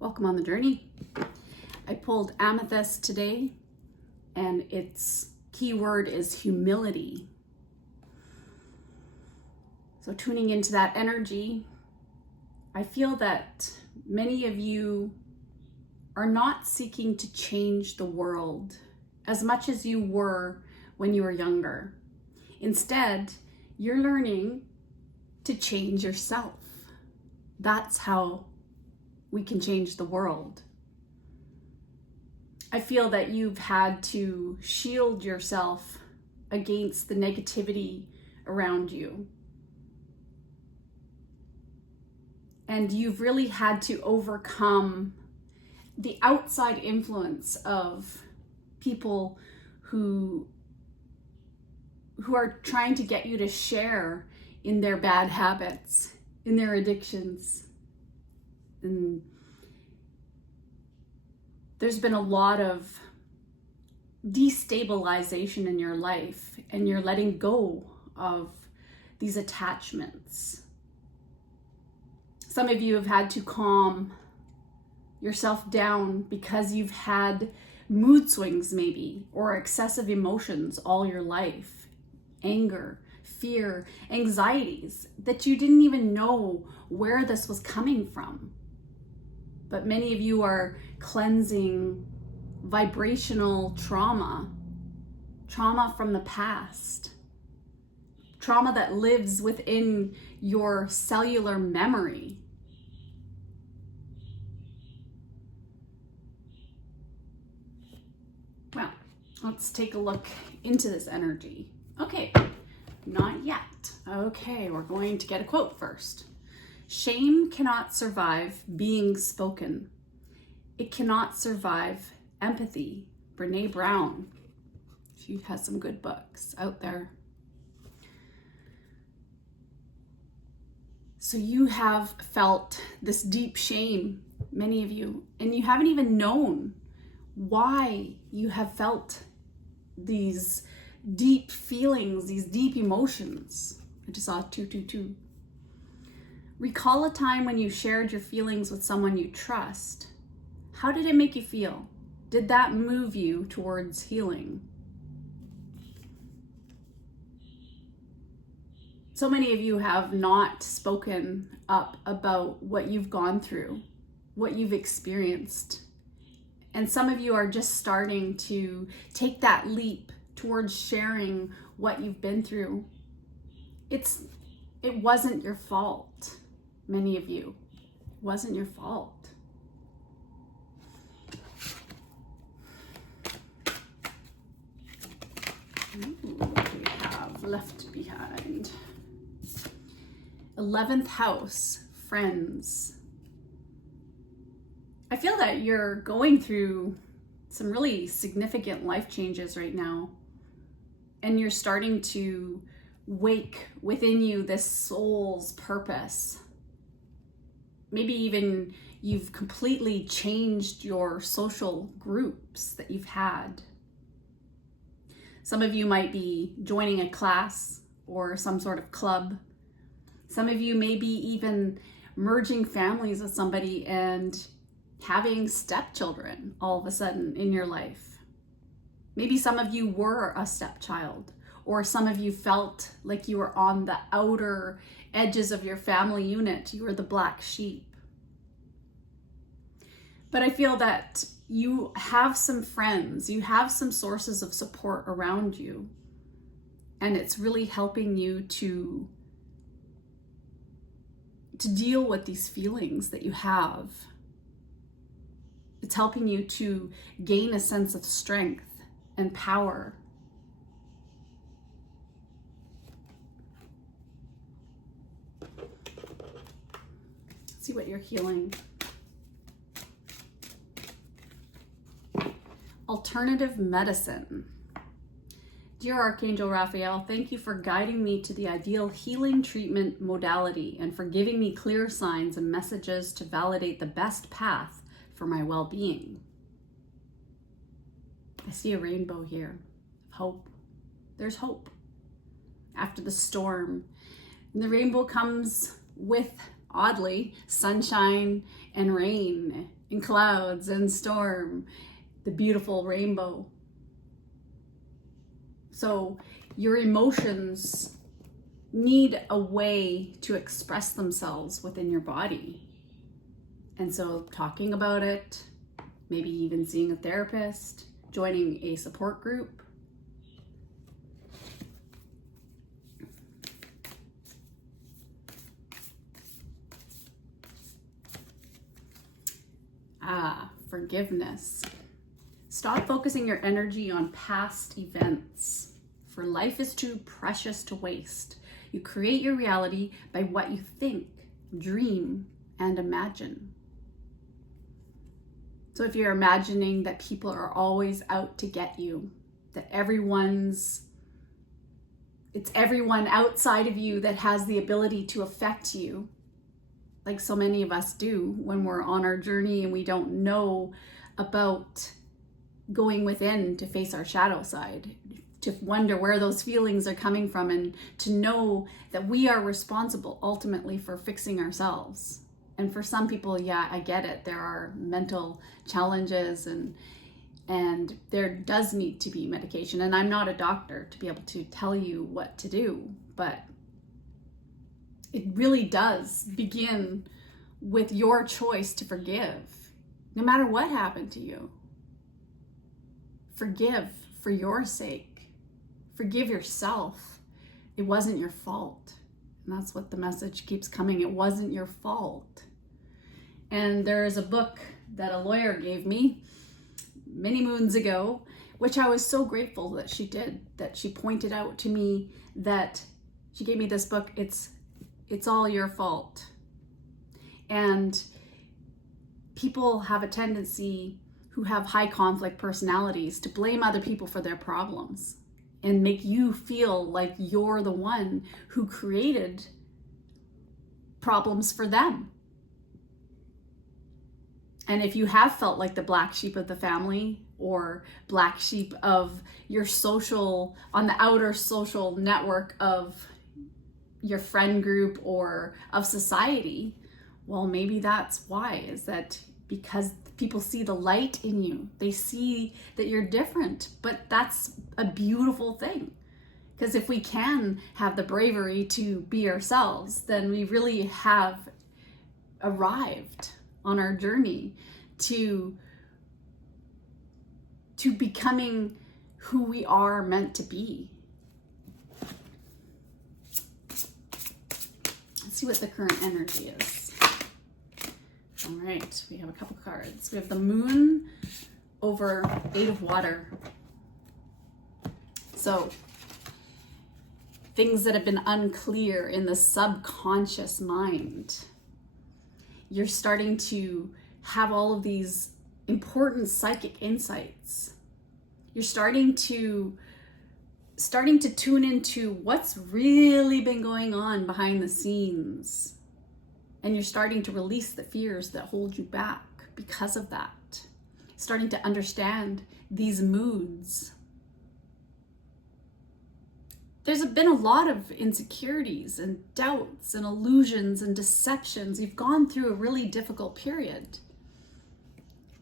Welcome on the journey. I pulled Amethyst today, and its keyword is humility. So tuning into that energy, I feel that many of you are not seeking to change the world as much as you were when you were younger. Instead, you're learning to change yourself. That's how we can change the world. I feel that you've had to shield yourself against the negativity around you. And you've really had to overcome the outside influence of people who are trying to get you to share in their bad habits, in their addictions. And there's been a lot of destabilization in your life, and you're letting go of these attachments. Some of you have had to calm yourself down because you've had mood swings maybe, or excessive emotions all your life. Anger, fear, anxieties that you didn't even know where this was coming from. But many of you are cleansing vibrational trauma from the past, trauma that lives within your cellular memory. Well, let's take a look into this energy. Okay, not yet. Okay, we're going to get a quote first. Shame cannot survive being spoken. It cannot survive empathy. Brené Brown. She has some good books out there. So you have felt this deep shame, many of you, and you haven't even known why you have felt these deep feelings, these deep emotions. I just saw 222. Recall a time when you shared your feelings with someone you trust. How did it make you feel? Did that move you towards healing? So many of you have not spoken up about what you've gone through, what you've experienced. And some of you are just starting to take that leap towards sharing what you've been through. It wasn't your fault. Many of you, it wasn't your fault. Ooh, what do we have left behind? 11th house, friends. I feel that you're going through some really significant life changes right now, and you're starting to wake within you this soul's purpose. Maybe even you've completely changed your social groups that you've had. Some of you might be joining a class or some sort of club. Some of you may be even merging families with somebody and having stepchildren all of a sudden in your life. Maybe some of you were a stepchild, or some of you felt like you were on the outer edges of your family unit. You were the black sheep. But I feel that you have some friends, you have some sources of support around you, and it's really helping you to deal with these feelings that you have. It's helping you to gain a sense of strength and power. Let's see what you're healing. Alternative medicine. Dear Archangel Raphael, thank you for guiding me to the ideal healing treatment modality and for giving me clear signs and messages to validate the best path for my well-being. I see a rainbow here. Hope. There's hope after the storm. And the rainbow comes with oddly, sunshine and rain and clouds and storm, the beautiful rainbow. So your emotions need a way to express themselves within your body. And so talking about it, maybe even seeing a therapist, joining a support group. Forgiveness. Stop focusing your energy on past events, for life is too precious to waste. You create your reality by what you think, dream, and imagine. So if you're imagining that people are always out to get you, that it's everyone outside of you that has the ability to affect you, like so many of us do when we're on our journey and we don't know about going within to face our shadow side, to wonder where those feelings are coming from, and to know that we are responsible ultimately for fixing ourselves. And for some people, yeah, I get it. There are mental challenges and there does need to be medication. And I'm not a doctor to be able to tell you what to do, but it really does begin with your choice to forgive, no matter what happened to you. Forgive for your sake. Forgive yourself. It wasn't your fault. And that's what the message keeps coming. It wasn't your fault. And there is a book that a lawyer gave me many moons ago, which I was so grateful that she did, that she pointed out to me that she gave me this book. It's all your fault. And people have a tendency who have high conflict personalities to blame other people for their problems and make you feel like you're the one who created problems for them. And if you have felt like the black sheep of the family or black sheep of your on the outer social network of your friend group or of society, well, maybe that's why, is that because people see the light in you. They see that you're different, but that's a beautiful thing. Because if we can have the bravery to be ourselves, then we really have arrived on our journey to becoming who we are meant to be. Let's see what the current energy is. All right, we have a couple cards. We have the Moon over 8 of Water. So things that have been unclear in the subconscious mind. You're starting to have all of these important psychic insights. You're starting to tune into what's really been going on behind the scenes. And you're starting to release the fears that hold you back because of that. Starting to understand these moods. There's been a lot of insecurities and doubts and illusions and deceptions. You've gone through a really difficult period.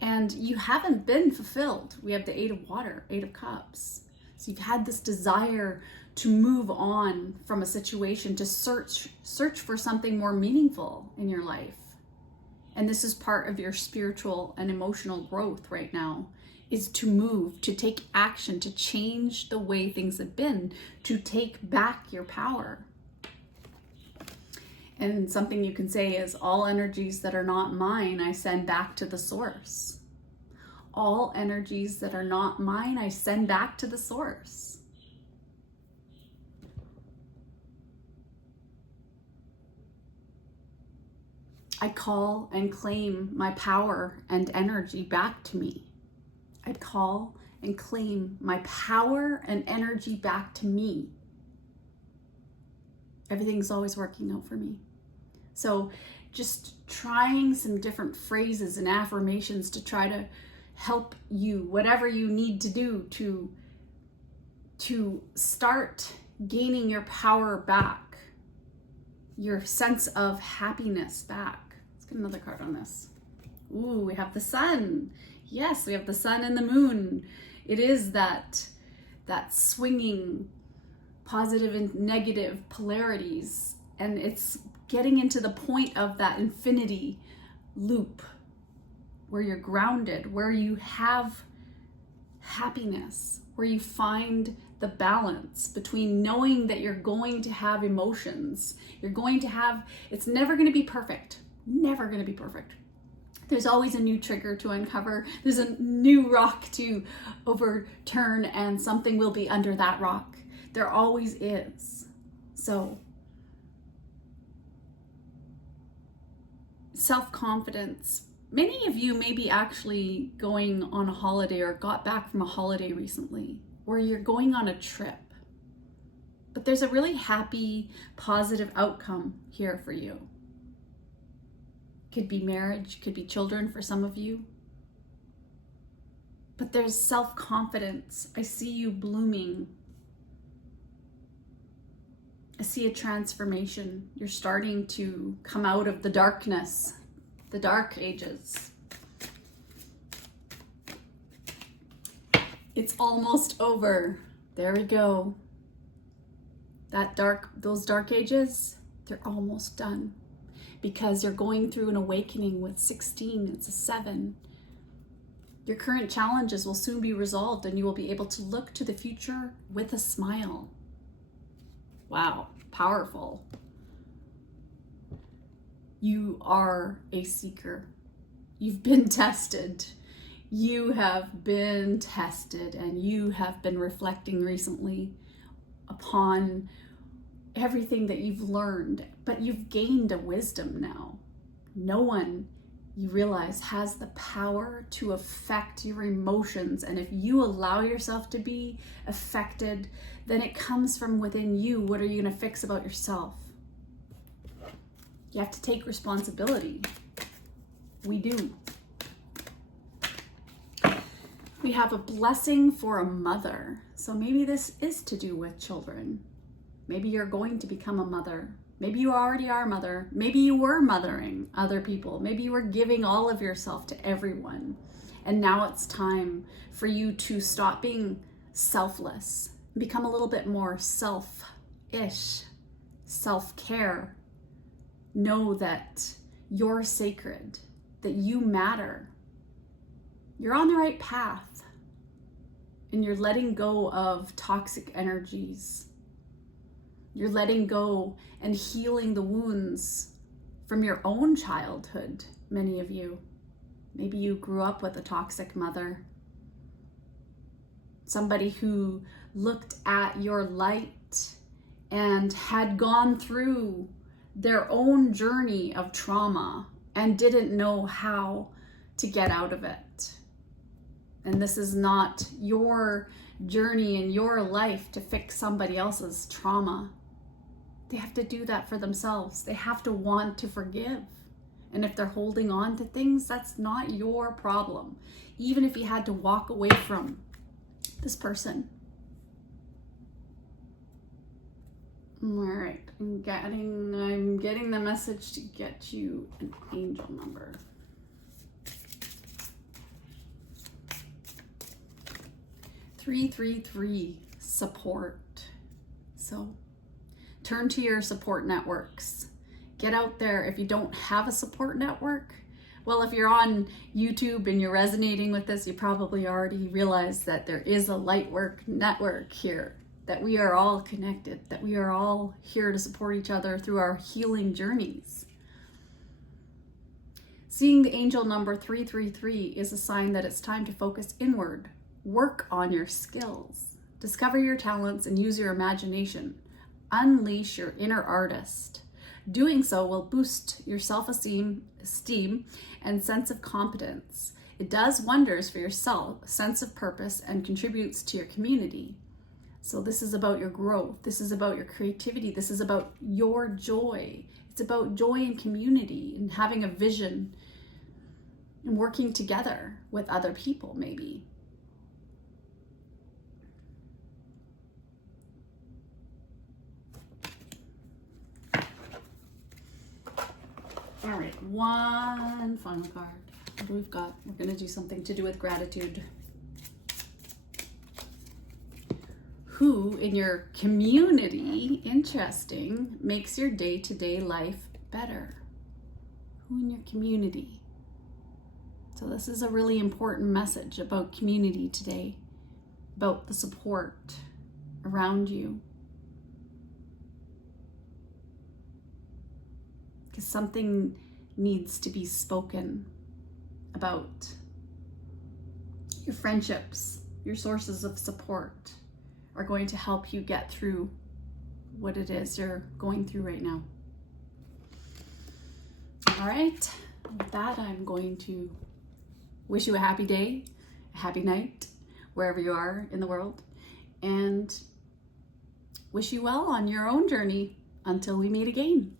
And you haven't been fulfilled. We have the 8 of Water, 8 of Cups. So you've had this desire to move on from a situation, to search for something more meaningful in your life. And this is part of your spiritual and emotional growth right now, is to move, to take action, to change the way things have been, to take back your power. And something you can say is, all energies that are not mine, I send back to the source. All energies that are not mine, I send back to the source. I call and claim my power and energy back to me. I call and claim my power and energy back to me. Everything's always working out for me. So just trying some different phrases and affirmations to try to help you, whatever you need to do to start gaining your power back. your sense of happiness back. Let's get another card on this. Ooh, we have the sun. Yes, we have the sun and the moon. It is that swinging positive and negative polarities, and it's getting into the point of that infinity loop where you're grounded, where you have happiness, where you find the balance between knowing that you're going to have emotions. It's never going to be perfect. Never going to be perfect. There's always a new trigger to uncover. There's a new rock to overturn, and something will be under that rock. There always is. So, self-confidence. Many of you may be actually going on a holiday or got back from a holiday recently, or you're going on a trip. But there's a really happy, positive outcome here for you. Could be marriage, could be children for some of you. But there's self-confidence. I see you blooming. I see a transformation. You're starting to come out of the darkness, the dark ages. It's almost over. There we go. Those dark ages, they're almost done. Because you're going through an awakening with 16, it's a 7. Your current challenges will soon be resolved, and you will be able to look to the future with a smile. Wow, powerful. You are a seeker. You've been tested. You have been tested, and you have been reflecting recently upon everything that you've learned, but you've gained a wisdom now. No one, you realize, has the power to affect your emotions, and if you allow yourself to be affected, then it comes from within you. What are you going to fix about yourself? You have to take responsibility. We do. We have a blessing for a mother. So maybe this is to do with children. Maybe you're going to become a mother. Maybe you already are a mother. Maybe you were mothering other people. Maybe you were giving all of yourself to everyone. And now it's time for you to stop being selfless, become a little bit more self-ish, self-care. Know that you're sacred, that you matter. You're on the right path, and you're letting go of toxic energies. You're letting go and healing the wounds from your own childhood, many of you. Maybe you grew up with a toxic mother. Somebody who looked at your light and had gone through their own journey of trauma and didn't know how to get out of it. And this is not your journey in your life to fix somebody else's trauma. They have to do that for themselves. They have to want to forgive. And if they're holding on to things, that's not your problem. Even if you had to walk away from this person. All right, I'm getting the message to get you an angel number. (333) support. So turn to your support networks. Get out there. If you don't have a support network, well, if you're on YouTube and you're resonating with this, you probably already realize that there is a Lightwork network here, that we are all connected, that we are all here to support each other through our healing journeys. Seeing the angel number 333 is a sign that it's time to focus inward, work on your skills, discover your talents, and use your imagination. Unleash your inner artist. Doing so will boost your self-esteem and sense of competence. It does wonders for your sense of purpose, and contributes to your community. So this is about your growth. This is about your creativity. This is about your joy. It's about joy and community and having a vision and working together with other people, maybe. one final card. What do we've got? We're going to do something to do with gratitude. Who in your community, interesting, makes your day-to-day life better? Who in your community? So this is a really important message about community today, about the support around you. Because something needs to be spoken about. Your friendships, your sources of support are going to help you get through what it is you're going through right now. All right, with that, I'm going to wish you a happy day, a happy night, wherever you are in the world, and wish you well on your own journey until we meet again.